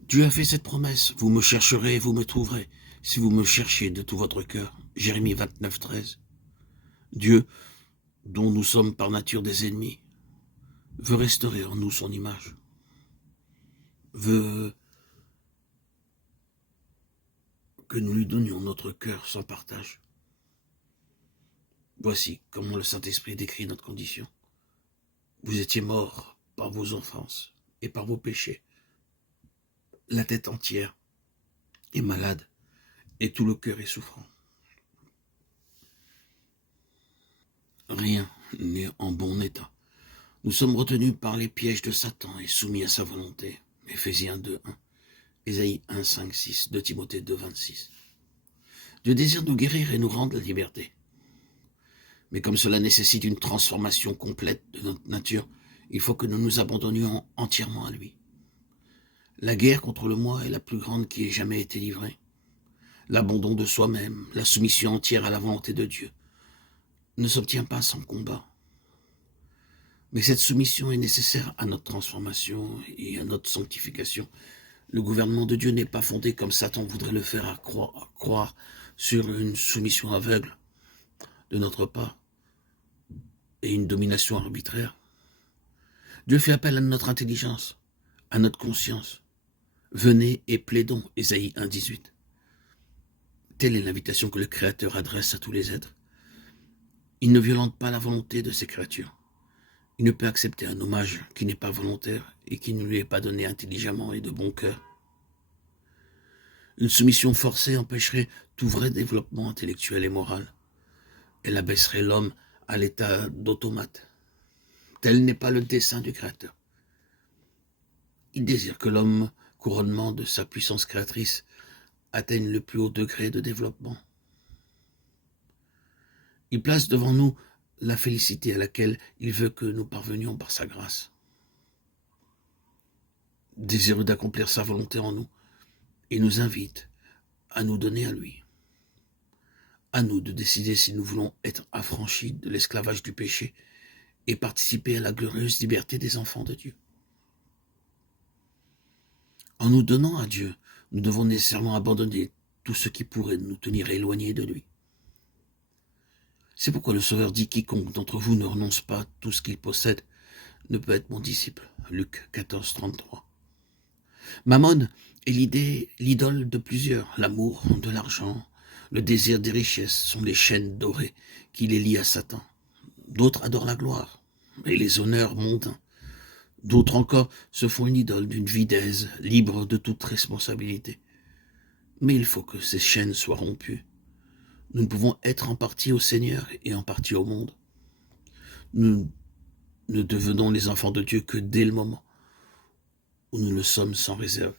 Dieu a fait cette promesse, vous me chercherez et vous me trouverez, si vous me cherchez de tout votre cœur. Jérémie 29, 13. Dieu, dont nous sommes par nature des ennemis, veut restaurer en nous son image, veut que nous lui donnions notre cœur sans partage. Voici comment le Saint-Esprit décrit notre condition. Vous étiez morts par vos offenses et par vos péchés, la tête entière est malade et tout le cœur est souffrant. Rien n'est en bon état. Nous sommes retenus par les pièges de Satan et soumis à sa volonté. Éphésiens 2, 1, Ésaïe 1, 5, 6, 2 Timothée 2, 26. Dieu désire nous guérir et nous rendre la liberté. Mais comme cela nécessite une transformation complète de notre nature, il faut que nous nous abandonnions entièrement à lui. La guerre contre le moi est la plus grande qui ait jamais été livrée. L'abandon de soi-même, la soumission entière à la volonté de Dieu, ne s'obtient pas sans combat. Mais cette soumission est nécessaire à notre transformation et à notre sanctification. Le gouvernement de Dieu n'est pas fondé comme Satan voudrait le faire à croire sur une soumission aveugle de notre part et une domination arbitraire. Dieu fait appel à notre intelligence, à notre conscience. Venez et plaidons, Ésaïe 1, 18. Telle est l'invitation que le Créateur adresse à tous les êtres. Il ne violente pas la volonté de ses créatures. Il ne peut accepter un hommage qui n'est pas volontaire et qui ne lui est pas donné intelligemment et de bon cœur. Une soumission forcée empêcherait tout vrai développement intellectuel et moral. Elle abaisserait l'homme à l'état d'automate. Tel n'est pas le dessein du Créateur. Il désire que l'homme, couronnement de sa puissance créatrice, atteigne le plus haut degré de développement. Il place devant nous la félicité à laquelle il veut que nous parvenions par sa grâce. Désireux d'accomplir sa volonté en nous, il nous invite à nous donner à lui. À nous de décider si nous voulons être affranchis de l'esclavage du péché et participer à la glorieuse liberté des enfants de Dieu. En nous donnant à Dieu, nous devons nécessairement abandonner tout ce qui pourrait nous tenir éloignés de lui. C'est pourquoi le Sauveur dit « Quiconque d'entre vous ne renonce pas à tout ce qu'il possède ne peut être mon disciple » Luc 14, 33. Mammon est l'idole de plusieurs. L'amour de l'argent, le désir des richesses sont les chaînes dorées qui les lient à Satan. D'autres adorent la gloire et les honneurs mondains. D'autres encore se font une idole d'une vie d'aise, libre de toute responsabilité. Mais il faut que ces chaînes soient rompues. Nous ne pouvons être en partie au Seigneur et en partie au monde. Nous ne devenons les enfants de Dieu que dès le moment où nous le sommes sans réserve.